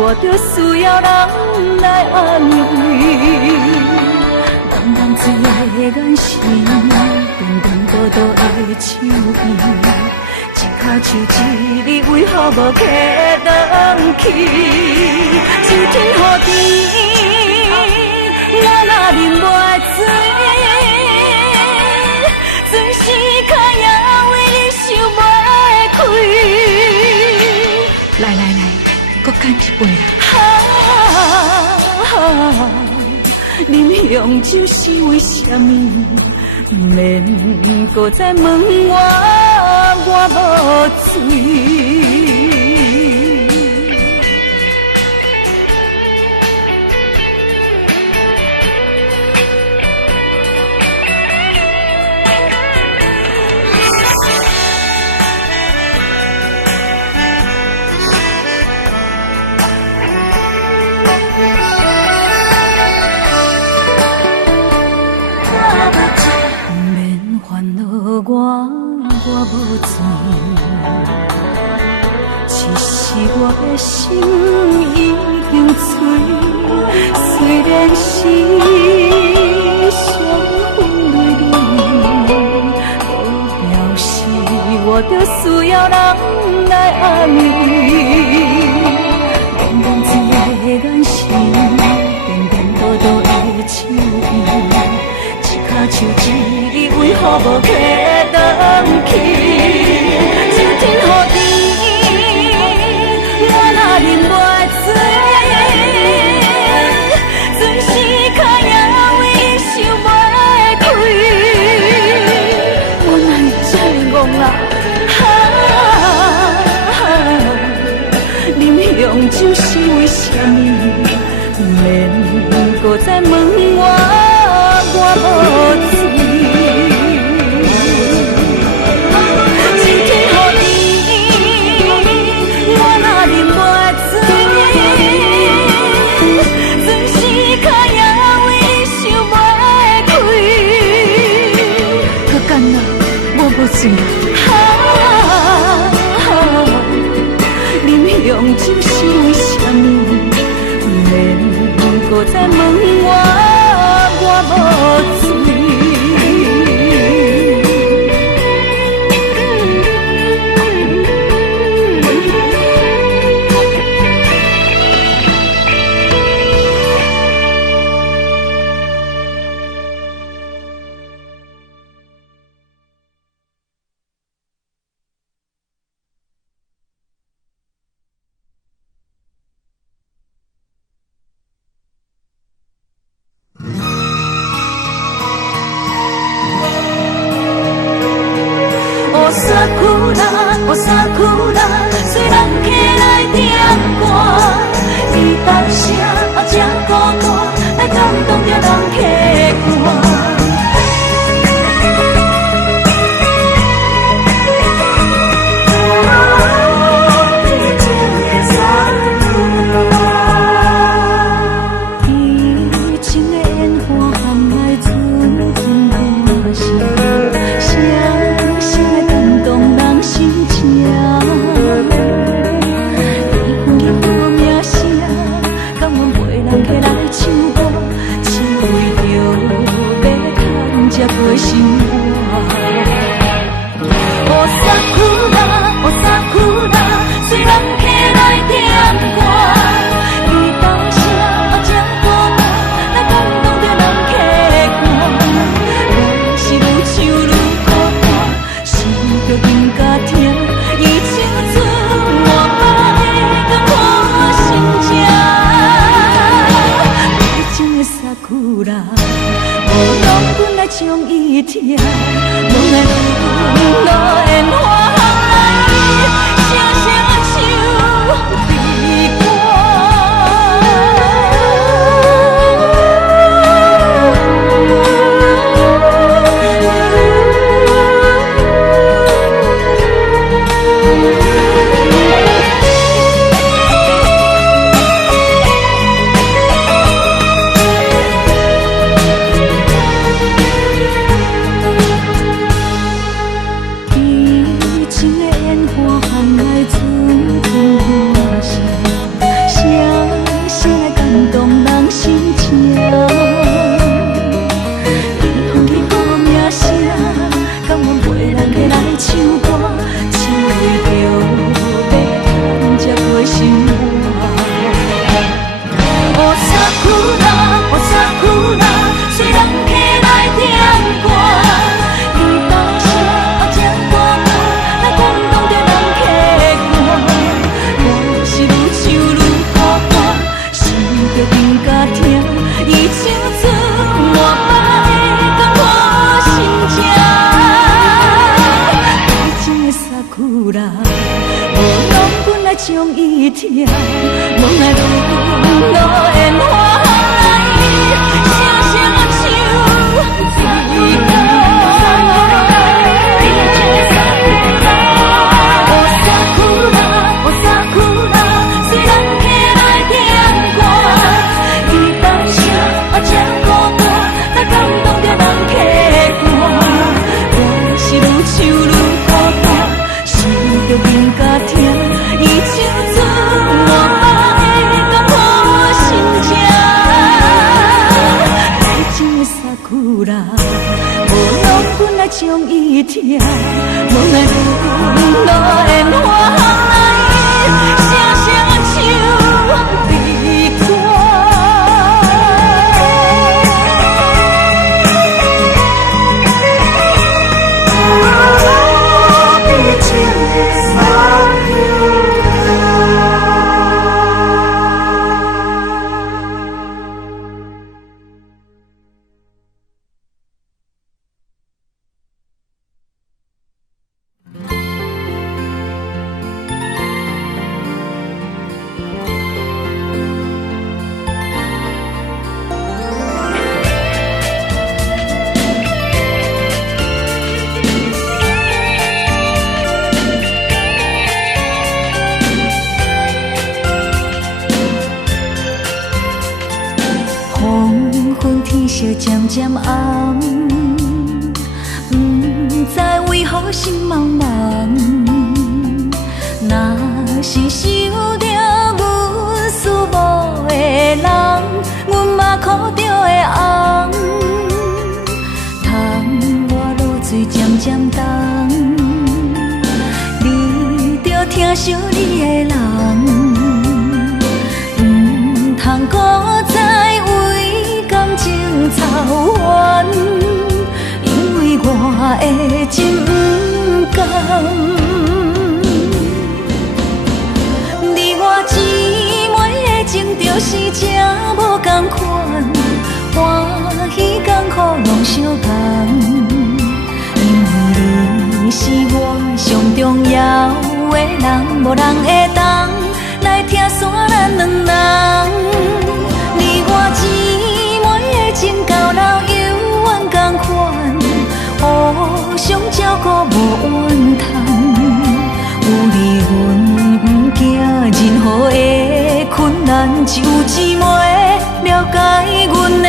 我着需要人来安慰。茫茫醉的眼神，颠颠倒倒的手边，一脚手一日为何无客转去？秋天雨天，我若啉袂醉，全世界也为你想袂开。来来来，搁干一杯啦！啉香酒是为什么？免搁再问我无醉。我无罪，其实我的心已经碎。虽然是伤痕累累，都表示我着需要人来安慰。茫茫醉的眼神，颠颠倒倒的手边，一脚手一日为何无客转去？秋天雨天，我若啉袂醉，全世界也为你想袂开。我哪会这么戆啊？啉香酒是为什么？免搁再问我无罪。无醉啉香酒是为什么？免搁再问我无醉。我萨库拉，虽然起来点歌，伊当声也真孤单，来感动着人客看。无拢本来将伊疼，无爱愈落烟花来，声声唱离歌。将伊疼，无奈愈落烟花来，声声唱离歌。比情深。渐渐暗，不知为何心茫茫。若是想着阮思慕的人，阮嘛苦着的红。窗外露水渐渐重，你着疼惜你的人，不通孤在为感情操烦，因为我的情不甘。你我姊妹的情就是这无同款，欢喜艰苦拢相同。因为你是我上重要的人，无人会当来拆散咱两人。你我姊妹的情到老犹原同款，互相照顾无怨叹。有你阮不惊任何的困难，只有姊妹了解阮的人。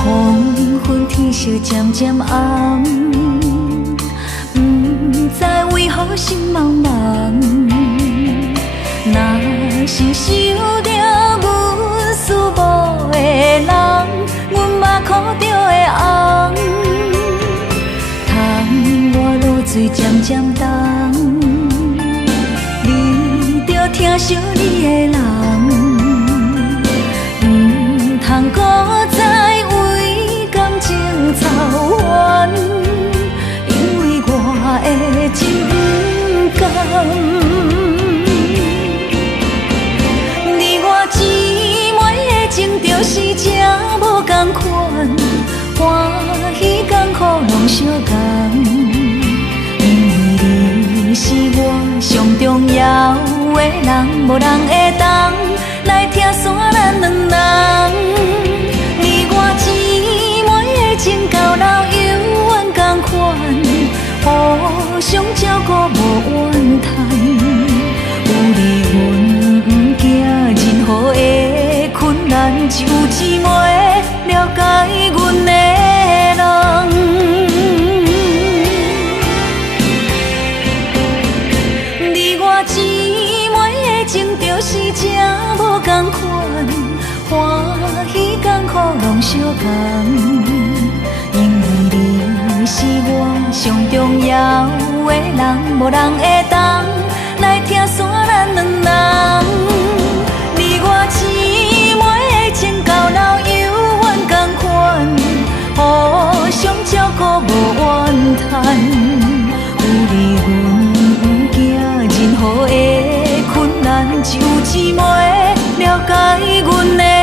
黄昏天色渐渐暗，不知为何心茫茫。若是想着阮思慕的人，阮嘛苦着的红。窗外露水渐渐重，你着疼惜你的人，不通孤在为感情操烦，因为我的情不甘。你我姊妹的情就是这无同款，欢喜艰苦拢相同。因为你是我上重要的人，无人会当来拆散咱两人。你我姊妹的情到老犹原同款，互相照顾无怨叹。有你阮不惊任何的困难，只有姊妹了解阮的人。你我姊妹的情就是这无同款，欢喜艰苦拢相同。因为你是我上重要的人，无人会当来拆散咱两人。你我姊妹的情到老犹原同款。解阮的